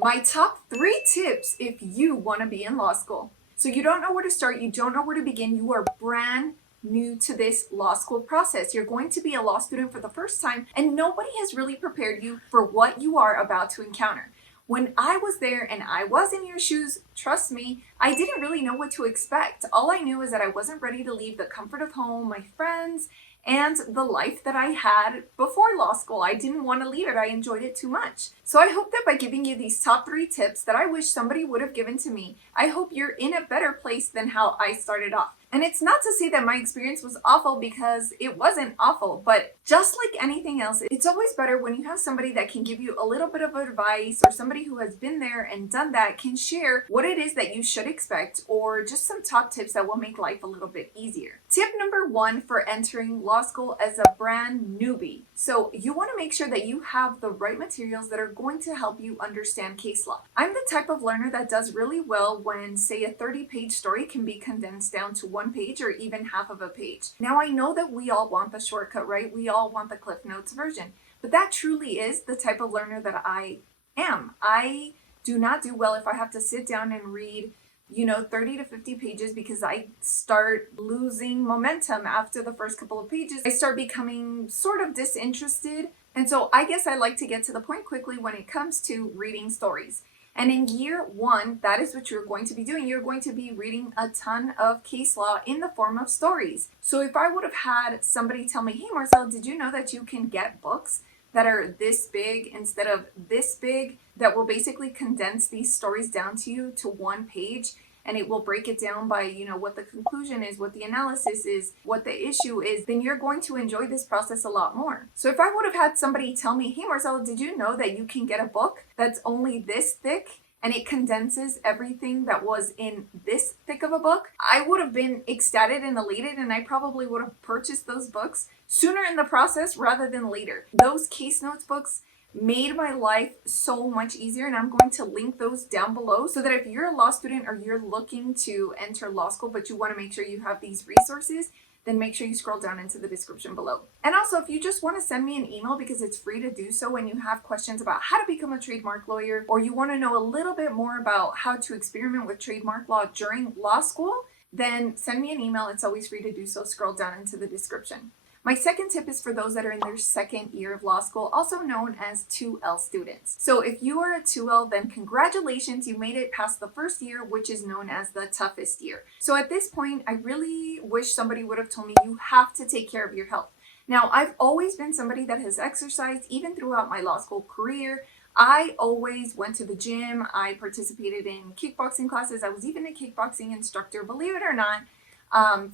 My top 3 tips if you want to be in law school. So you don't know where to start, you don't know where to begin, you are brand new to this law school process. You're going to be a law student for the first time, and nobody has really prepared you for what you are about to encounter. When I was there and I was in your shoes, trust me, I didn't really know what to expect. All I knew is that I wasn't ready to leave the comfort of home, my friends, and the life that I had before law school. I didn't want to leave it. I enjoyed it too much. So I hope that by giving you these top 3 tips that I wish somebody would have given to me, I hope you're in a better place than how I started off. And it's not to say that my experience was awful, because it wasn't awful, but just like anything else, it's always better when you have somebody that can give you a little bit of advice, or somebody who has been there and done that can share what it is that you should expect, or just some top tips that will make life a little bit easier. Tip number 1 for entering law school as a brand newbie. So you want to make sure that you have the right materials that are going to help you understand case law. I'm the type of learner that does really well when, say, a 30-page story can be condensed down to 1 page or even half of a page. Now, I know that we all want the shortcut, right? We all want the Cliff Notes version, but that truly is the type of learner that I am. I do not do well if I have to sit down and read 30 to 50 pages, because I start losing momentum after the first couple of pages. I start becoming sort of disinterested. And so I guess I like to get to the point quickly when it comes to reading stories. And in year 1, that is what you're going to be doing. You're going to be reading a ton of case law in the form of stories. So if I would have had somebody tell me, hey, Marcella, did you know that you can get books that are this big instead of this big, that will basically condense these stories down to you to 1 page, and it will break it down by, what the conclusion is, what the analysis is, what the issue is, then you're going to enjoy this process a lot more. So if I would have had somebody tell me, hey, Marcella, did you know that you can get a book that's only this thick and it condenses everything that was in this thick of a book, I would have been ecstatic and elated, and I probably would have purchased those books sooner in the process rather than later. Those case notes books made my life so much easier, and I'm going to link those down below, so that if you're a law student or you're looking to enter law school but you want to make sure you have these resources, then make sure you scroll down into the description below. And also, if you just want to send me an email, because it's free to do so, when you have questions about how to become a trademark lawyer, or you want to know a little bit more about how to experiment with trademark law during law school, then send me an email. It's always free to do so. Scroll down into the description. My second tip is for those that are in their 2nd year of law school, also known as 2L students. So if you are a 2L, then congratulations, you made it past the 1st year, which is known as the toughest year. So at this point, I really wish somebody would have told me you have to take care of your health. Now, I've always been somebody that has exercised even throughout my law school career. I always went to the gym. I participated in kickboxing classes. I was even a kickboxing instructor, believe it or not,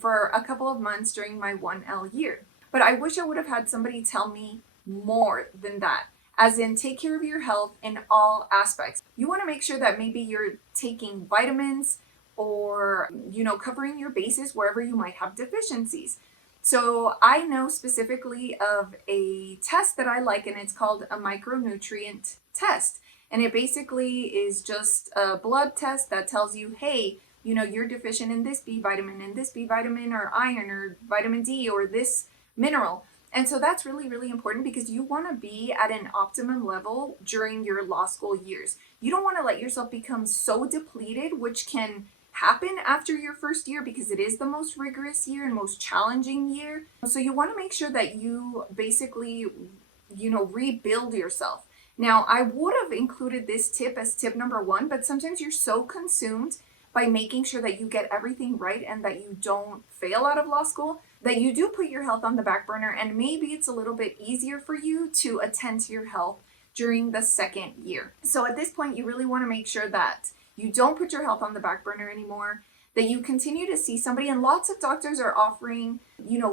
for a couple of months during my 1L year. But I wish I would have had somebody tell me more than that, as in take care of your health in all aspects. You want to make sure that maybe you're taking vitamins, or, covering your bases wherever you might have deficiencies. So I know specifically of a test that I like, and it's called a micronutrient test. And it basically is just a blood test that tells you, hey, you're deficient in this B vitamin, or iron, or vitamin D, or this mineral. And so that's really, really important, because you want to be at an optimum level during your law school years. You don't want to let yourself become so depleted, which can happen after your 1st year, because it is the most rigorous year and most challenging year. So you want to make sure that you basically, rebuild yourself. Now, I would have included this tip as tip number 1, but sometimes you're so consumed by making sure that you get everything right and that you don't fail out of law school, that you do put your health on the back burner, and maybe it's a little bit easier for you to attend to your health during the 2nd year. So at this point, you really want to make sure that you don't put your health on the back burner anymore, that you continue to see somebody. And lots of doctors are offering,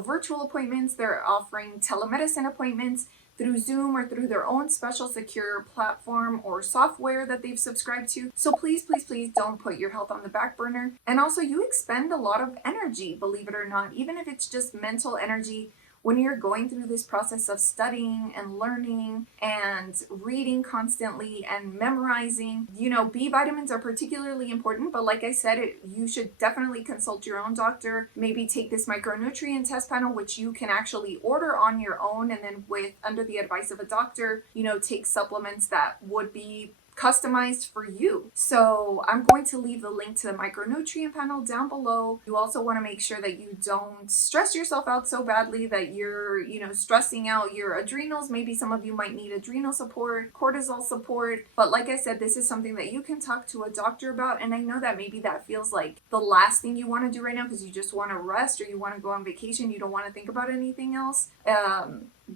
virtual appointments. They're offering telemedicine appointments through Zoom, or through their own special secure platform or software that they've subscribed to. So please, please, please don't put your health on the back burner. And also, you expend a lot of energy, believe it or not, even if it's just mental energy, when you're going through this process of studying and learning and reading constantly and memorizing. B vitamins are particularly important, but like I said, you should definitely consult your own doctor. Maybe take this micronutrient test panel, which you can actually order on your own, and then under the advice of a doctor, take supplements that would be customized for you. So I'm going to leave the link to the micronutrient panel down below. You also want to make sure that you don't stress yourself out so badly that you're, stressing out your adrenals. Maybe some of you might need adrenal support, cortisol support. But like I said, this is something that you can talk to a doctor about. And I know that maybe that feels like the last thing you want to do right now because you just want to rest or you want to go on vacation. You don't want to think about anything else.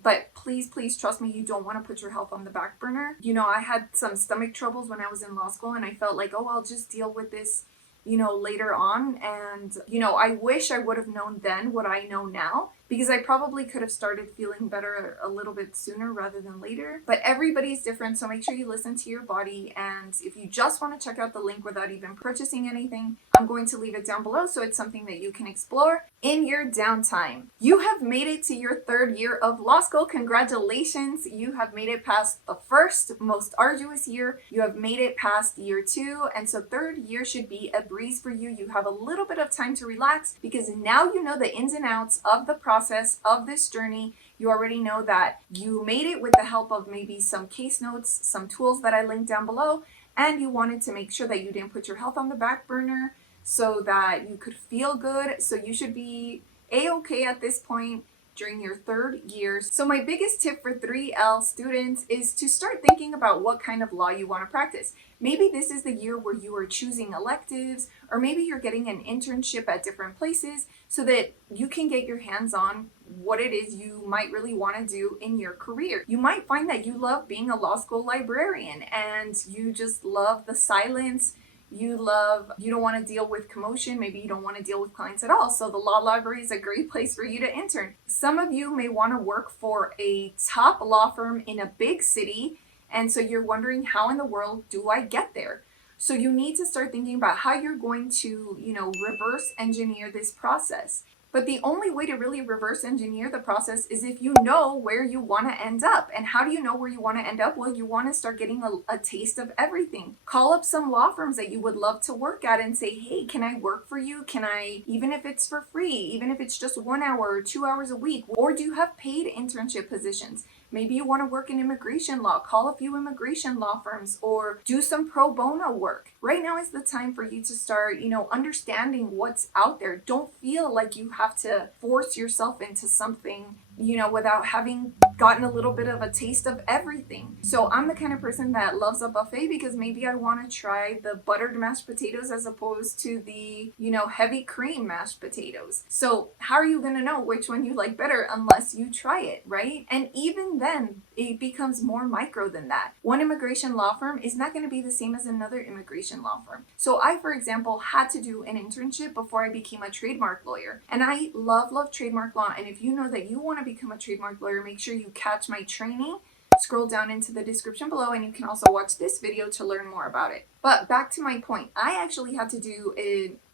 But please trust me, you don't want to put your health on the back burner. I had some stomach troubles when I was in law school and I felt like, oh, I'll just deal with this, later on. And, I wish I would have known then what I know now, because I probably could have started feeling better a little bit sooner rather than later. But everybody's different, so make sure you listen to your body. And if you just want to check out the link without even purchasing anything, I'm going to leave it down below so it's something that you can explore in your downtime. You have made it to your 3rd year of law school. Congratulations. You have made it past the first most arduous year. You have made it past year 2. And so 3rd year should be a breeze for you. You have a little bit of time to relax because now you know the ins and outs of the process of this journey. You already know that you made it with the help of maybe some case notes, some tools that I linked down below, and you wanted to make sure that you didn't put your health on the back burner so that you could feel good. So you should be a-okay at this point during your 3rd year. So my biggest tip for 3L students is to start thinking about what kind of law you want to practice. Maybe this is the year where you are choosing electives, or maybe you're getting an internship at different places so that you can get your hands on what it is you might really want to do in your career. You might find that you love being a law school librarian and you just love the silence. You don't want to deal with commotion. Maybe you don't want to deal with clients at all. So the law library is a great place for you to intern. Some of you may want to work for a top law firm in a big city. And so you're wondering, how in the world do I get there? So you need to start thinking about how you're going to, reverse engineer this process. But the only way to really reverse engineer the process is if you know where you want to end up. And how do you know where you want to end up? Well, you want to start getting a taste of everything. Call up some law firms that you would love to work at and say, hey, can I work for you? Can I, even if it's for free, even if it's just 1 hour or 2 hours a week, or do you have paid internship positions? Maybe you want to work in immigration law. Call a few immigration law firms or do some pro bono work. Right now is the time for you to start, understanding what's out there. Don't feel like you have to force yourself into something, without having gotten a little bit of a taste of everything. So I'm the kind of person that loves a buffet because maybe I want to try the buttered mashed potatoes as opposed to the, heavy cream mashed potatoes. So how are you going to know which one you like better unless you try it, right? And even then, it becomes more micro than that. One immigration law firm is not going to be the same as another immigration law firm. So I, for example, had to do an internship before I became a trademark lawyer. And I love trademark law. And if you know that you want to become a trademark lawyer, make sure you catch my training. Scroll down into the description below and you can also watch this video to learn more about it. But back to my point, I actually had to do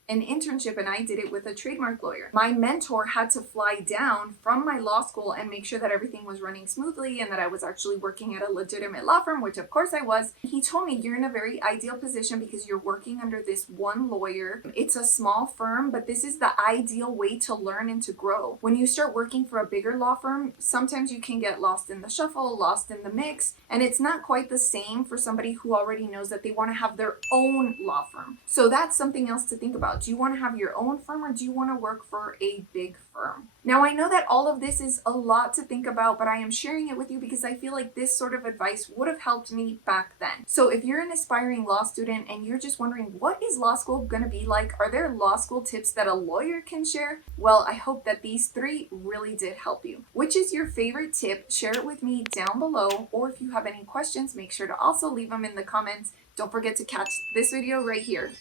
an internship and I did it with a trademark lawyer. My mentor had to fly down from my law school and make sure that everything was running smoothly and that I was actually working at a legitimate law firm, which of course I was. He told me, you're in a very ideal position because you're working under this one lawyer. It's a small firm, but this is the ideal way to learn and to grow. When you start working for a bigger law firm, sometimes you can get lost in the shuffle, lost in the mix, and it's not quite the same for somebody who already knows that they want to have their own law firm. So that's something else to think about. Do you want to have your own firm or do you want to work for a big firm? Now, I know that all of this is a lot to think about, but I am sharing it with you because I feel like this sort of advice would have helped me back then. So if you're an aspiring law student and you're just wondering, what is law school going to be like? Are there law school tips that a lawyer can share? Well, I hope that these 3 really did help you. Which is your favorite tip? Share it with me down below. Or if you have any questions, make sure to also leave them in the comments. Don't forget to catch this video right here.